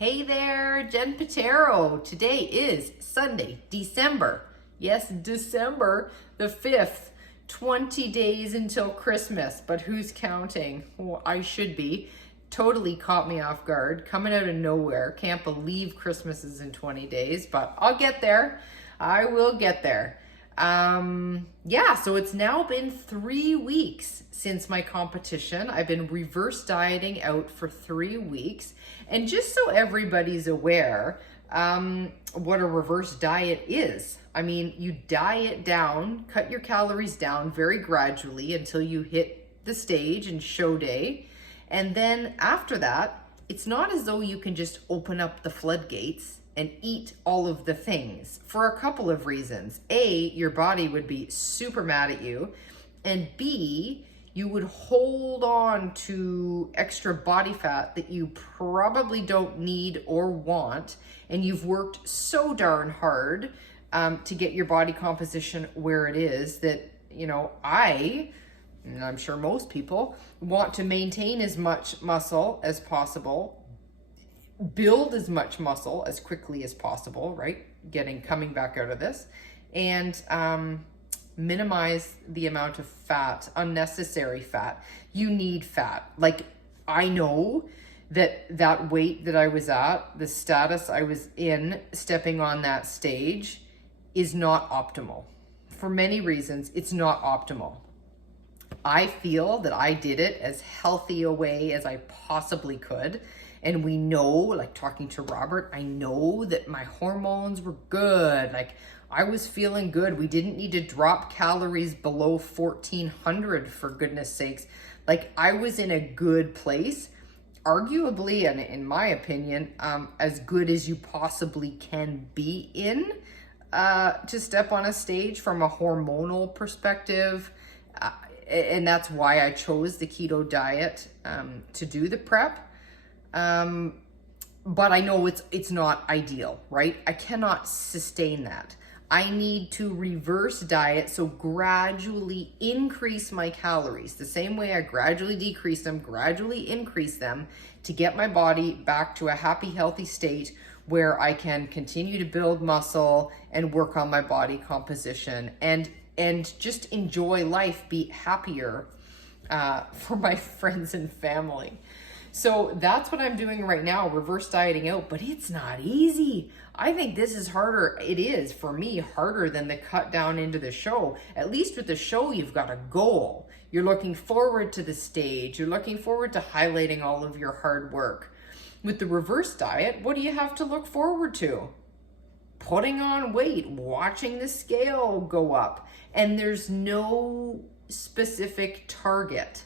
Hey there, Jen Patero. Today is Sunday, December the 5th. 20 days until Christmas, but who's counting? Well, I should be. Totally caught me off guard, coming out of nowhere. Can't believe Christmas is in 20 days, but I'll get there. I will get there. So it's now been 3 weeks since my competition. I've been reverse dieting out for 3 weeks. And just so everybody's aware, what a reverse diet is. I mean, you diet down, cut your calories down very gradually until you hit the stage and show day. And then after that, it's not as though you can just open up the floodgates and eat all of the things for a couple of reasons. A, your body would be super mad at you. And B, you would hold on to extra body fat that you probably don't need or want. And you've worked so darn hard to get your body composition where it is that, and I'm sure most people, want to maintain as much muscle as possible, build as much muscle as quickly as possible, right? Coming back out of this, and minimize the amount of fat, unnecessary fat. You need fat. Like, I know that weight that I was at, the status I was in, stepping on that stage, is not optimal. For many reasons, it's not optimal. I feel that I did it as healthy a way as I possibly could. And we know, like talking to Robert, I know that my hormones were good. Like, I was feeling good. We didn't need to drop calories below 1,400, for goodness sakes. Like, I was in a good place, arguably, and in my opinion, as good as you possibly can be in to step on a stage from a hormonal perspective. And that's why I chose the keto diet to do the prep. But I know it's not ideal, right? I cannot sustain that. I need to reverse diet, so gradually increase my calories. The same way I gradually decrease them, gradually increase them to get my body back to a happy, healthy state where I can continue to build muscle and work on my body composition and just enjoy life, be happier for my friends and family. So that's what I'm doing right now, reverse dieting out, but it's not easy. I think this is harder. It is, for me, harder than the cut down into the show. At least with the show, you've got a goal. You're looking forward to the stage. You're looking forward to highlighting all of your hard work. With the reverse diet, what do you have to look forward to? Putting on weight, watching the scale go up. And there's no specific target.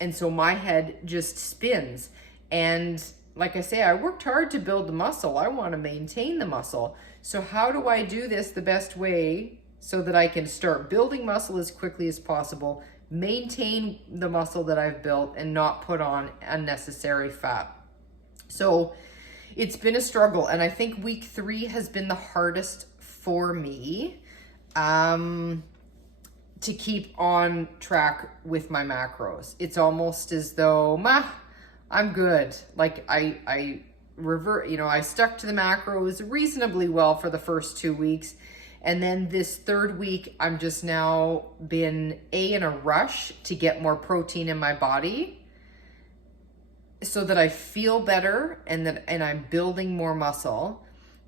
And so my head just spins. And like I say, I worked hard to build the muscle. I want to maintain the muscle. So how do I do this the best way so that I can start building muscle as quickly as possible, maintain the muscle that I've built, and not put on unnecessary fat? So it's been a struggle. And I think week 3 has been the hardest for me to keep on track with my macros. It's almost as though, I'm good. Like I stuck to the macros reasonably well for the first 2 weeks. And then this 3rd week, I'm just now been in a rush to get more protein in my body so that I feel better and I'm building more muscle.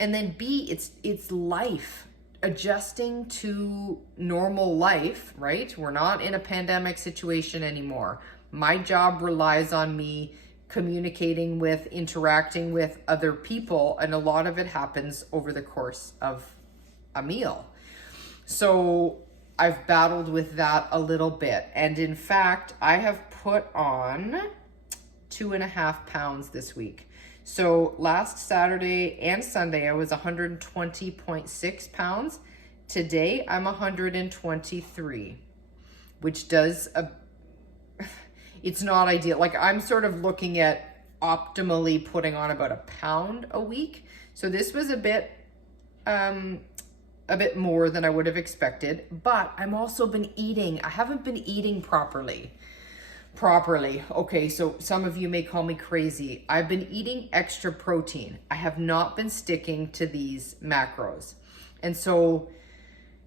And then B, it's life. Adjusting to normal life, right? We're not in a pandemic situation anymore. My job relies on me communicating with, interacting with other people, and a lot of it happens over the course of a meal. So I've battled with that a little bit. And in fact, I have put on 2.5 pounds this week. So last Saturday and Sunday, I was 120.6 pounds. Today, I'm 123, which it's not ideal. Like, I'm sort of looking at optimally putting on about 1 pound a week. So this was a bit more than I would have expected, but I'm also been eating. I haven't been eating properly. properly. Okay, so some of you may call me crazy. I've been eating extra protein. I have not been sticking to these macros. And so,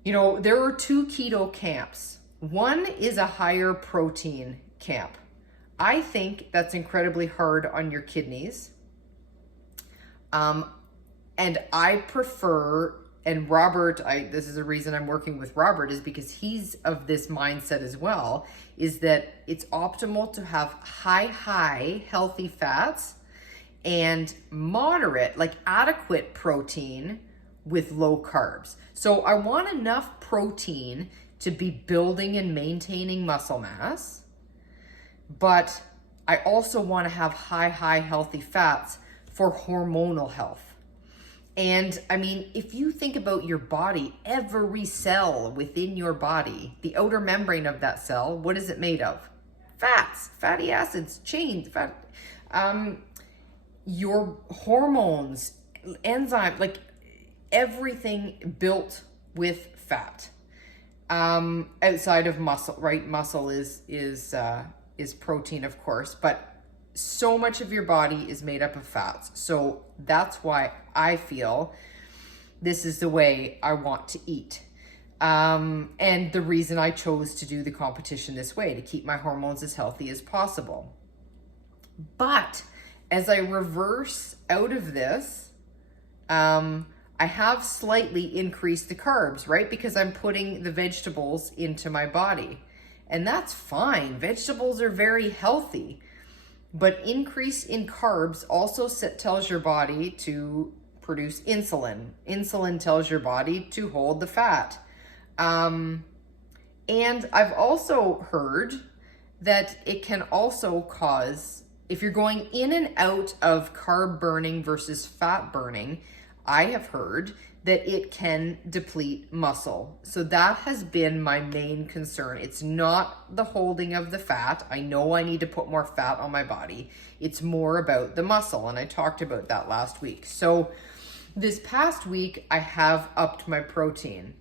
you know, there are two keto camps. One is a higher protein camp. I think that's incredibly hard on your kidneys. And I prefer, and Robert, this is the reason I'm working with Robert, is because he's of this mindset as well, is that it's optimal to have high healthy fats and moderate, like adequate protein with low carbs. So I want enough protein to be building and maintaining muscle mass, but I also want to have high healthy fats for hormonal health. And I mean, if you think about your body, every cell within your body, the outer membrane of that cell, what is it made of? Fats, fatty acids, chains, fat, your hormones, enzymes, like everything built with fat. Outside of muscle, right? Muscle is protein, of course, but so much of your body is made up of fats. So that's why I feel this is the way I want to eat. And the reason I chose to do the competition this way, to keep my hormones as healthy as possible. But as I reverse out of this, I have slightly increased the carbs, right? Because I'm putting the vegetables into my body. And that's fine. Vegetables are very healthy. But increase in carbs also tells your body to produce insulin. Insulin tells your body to hold the fat. And I've also heard that it can also cause, if you're going in and out of carb burning versus fat burning, I have heard that it can deplete muscle. So that has been my main concern. It's not the holding of the fat. I know I need to put more fat on my body. It's more about the muscle, and I talked about that last week. So this past week, I have upped my protein.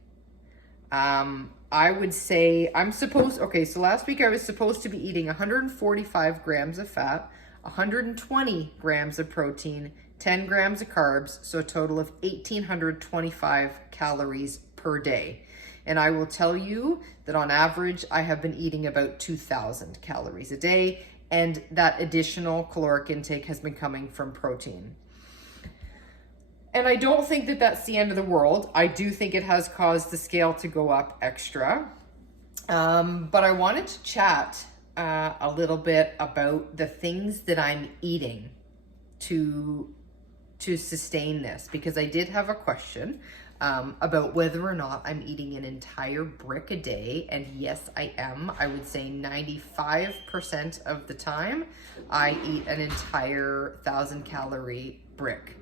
I would say so last week I was supposed to be eating 145 grams of fat, 120 grams of protein, 10 grams of carbs, so a total of 1,825 calories per day. And I will tell you that on average, I have been eating about 2,000 calories a day, and that additional caloric intake has been coming from protein. And I don't think that that's the end of the world. I do think it has caused the scale to go up extra. But I wanted to chat a little bit about the things that I'm eating to sustain this, because I did have a question about whether or not I'm eating an entire brick a day. And yes, I am. I would say 95% of the time I eat an entire 1,000 calorie brick.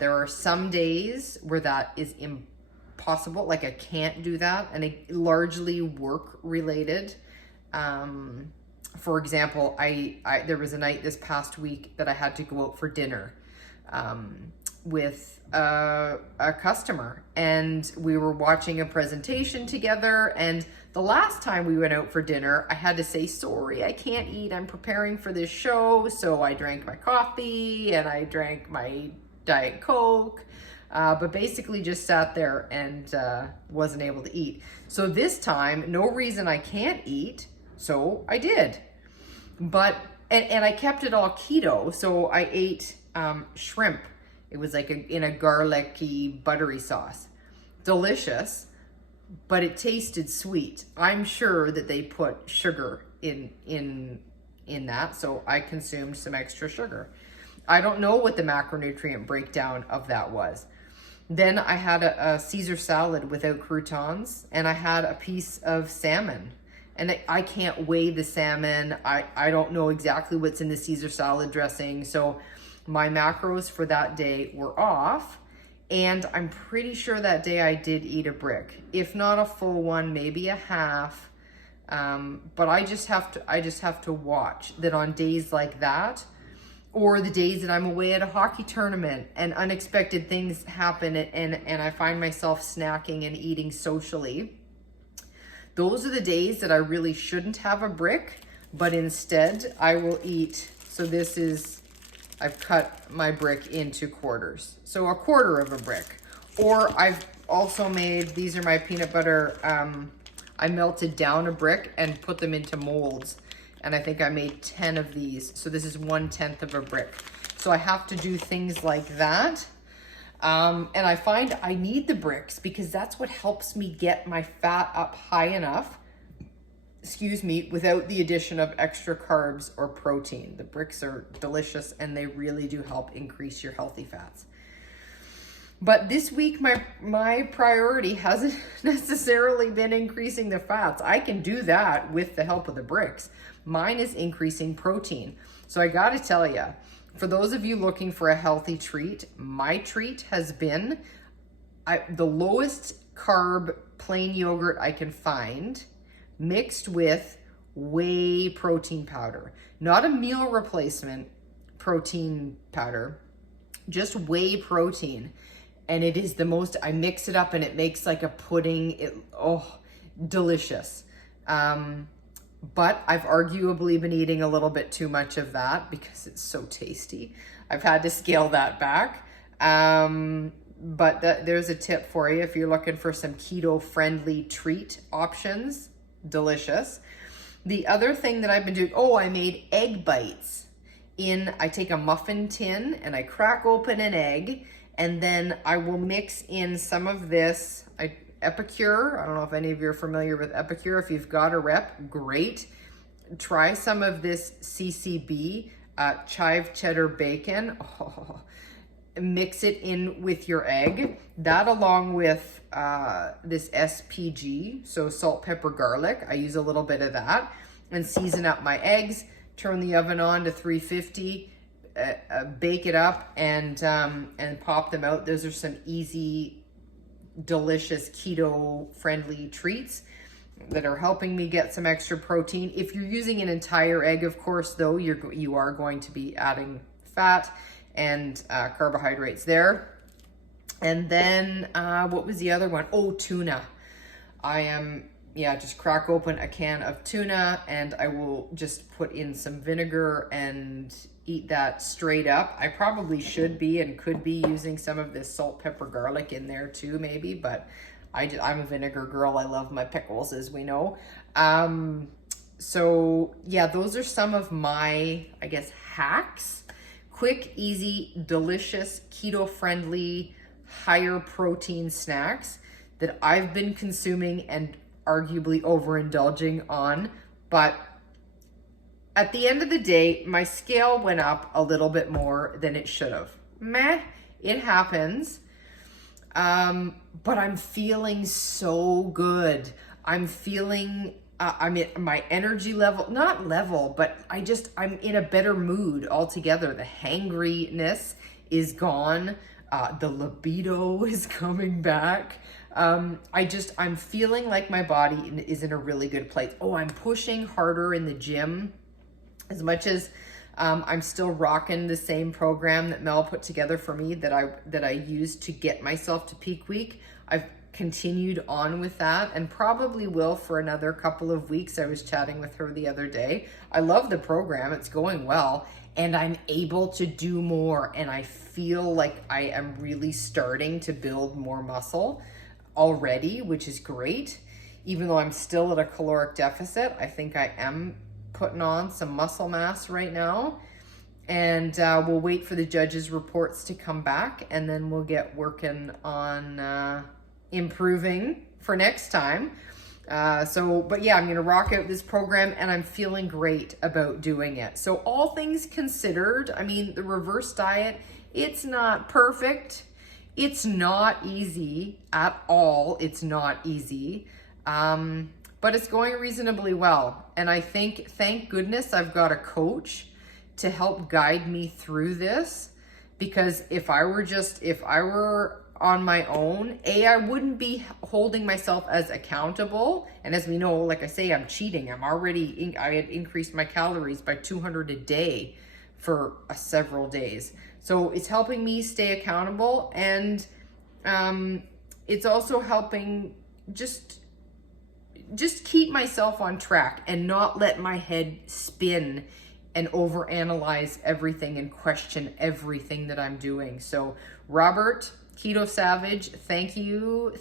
There are some days where that is impossible, like I can't do that, and it largely work related. For example, there was a night this past week that I had to go out for dinner with a customer, and we were watching a presentation together, and the last time we went out for dinner, I had to say, sorry, I can't eat, I'm preparing for this show. So I drank my coffee and I drank my Diet Coke, but basically just sat there and wasn't able to eat. So this time, no reason I can't eat, so I did. But, and I kept it all keto, so I ate shrimp. It was like in a garlicky, buttery sauce. Delicious, but it tasted sweet. I'm sure that they put sugar in that, so I consumed some extra sugar. I don't know what the macronutrient breakdown of that was. Then I had a Caesar salad without croutons, and I had a piece of salmon. And I can't weigh the salmon. I don't know exactly what's in the Caesar salad dressing. So my macros for that day were off. And I'm pretty sure that day I did eat a brick. If not a full one, maybe a half. But I just have to watch that on days like that, or the days that I'm away at a hockey tournament and unexpected things happen and I find myself snacking and eating socially. Those are the days that I really shouldn't have a brick. but instead I will eat, so this is, I've cut my brick into quarters. So a quarter of a brick. Or I've also made, these are my peanut butter, I melted down a brick and put them into molds. And I think I made 10 of these. So this is 1/10 of a brick. So I have to do things like that. And I find I need the bricks because that's what helps me get my fat up high enough, excuse me, without the addition of extra carbs or protein. The bricks are delicious and they really do help increase your healthy fats. But this week, my priority hasn't necessarily been increasing the fats. I can do that with the help of the bricks. Mine is increasing protein. So I gotta tell you, for those of you looking for a healthy treat, my treat has been the lowest carb plain yogurt I can find, mixed with whey protein powder. Not a meal replacement protein powder, just whey protein. And it is the most, I mix it up and it makes like a pudding. Delicious. But I've arguably been eating a little bit too much of that because it's so tasty. I've had to scale that back. But there's a tip for you if you're looking for some keto-friendly treat options. Delicious. The other thing that I've been doing, I made egg bites. I take a muffin tin and I crack open an egg, and then I will mix in some of this Epicure. I don't know if any of you are familiar with Epicure. If you've got a rep, great. Try some of this CCB, chive cheddar bacon. Mix it in with your egg. That along with this SPG, so salt, pepper, garlic. I use a little bit of that and season up my eggs. Turn the oven on to 350. Bake it up and pop them out. Those are some easy, delicious keto-friendly treats that are helping me get some extra protein. If you're using an entire egg, of course, though, you are going to be adding fat and carbohydrates there. And then what was the other one? Tuna. Just crack open a can of tuna and I will just put in some vinegar and eat that straight up. I probably should be and could be using some of this salt, pepper, garlic in there too, maybe, but I'm a vinegar girl. I love my pickles, as we know. So yeah, those are some of my, I guess, hacks. Quick, easy, delicious, keto-friendly, higher protein snacks that I've been consuming and arguably overindulging on. But at the end of the day, my scale went up a little bit more than it should have. It happens. But I'm feeling so good. I'm feeling, my energy level, but I'm in a better mood altogether. The hangriness is gone. The libido is coming back. I'm feeling like my body is in a really good place. I'm pushing harder in the gym. As much as I'm still rocking the same program that Mel put together for me that I used to get myself to peak week. I've continued on with that and probably will for another couple of weeks. I was chatting with her the other day. I love the program. It's going well and I'm able to do more, and I feel like I am really starting to build more muscle already, which is great. Even though I'm still at a caloric deficit, I think I am putting on some muscle mass right now, and we'll wait for the judges' reports to come back, and then we'll get working on improving for next time. But yeah, I'm gonna rock out this program and I'm feeling great about doing it. So all things considered, I mean, the reverse diet, it's not perfect. It's not easy at all. It's not easy. But it's going reasonably well. And I think, thank goodness, I've got a coach to help guide me through this, because if I were on my own, I wouldn't be holding myself as accountable. And as we know, like I say, I'm cheating. I had increased my calories by 200 a day for several days. So it's helping me stay accountable, and it's also helping just just keep myself on track and not let my head spin and overanalyze everything and question everything that I'm doing. So Robert, Keto Savage, thank you,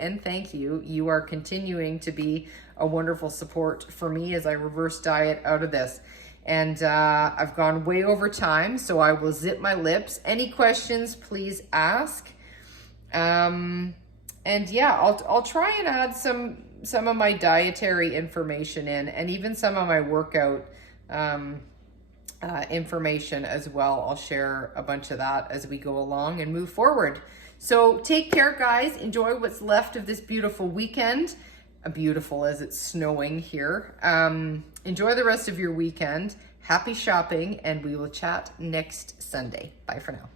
and thank you. You are continuing to be a wonderful support for me as I reverse diet out of this. And I've gone way over time, so I will zip my lips. Any questions, please ask. And yeah, I'll try and add some of my dietary information in, and even some of my workout information as well. I'll share a bunch of that as we go along and move forward. So take care, guys. Enjoy what's left of this beautiful weekend. Beautiful as it's snowing here. Enjoy the rest of your weekend. Happy shopping, and we will chat next Sunday. Bye for now.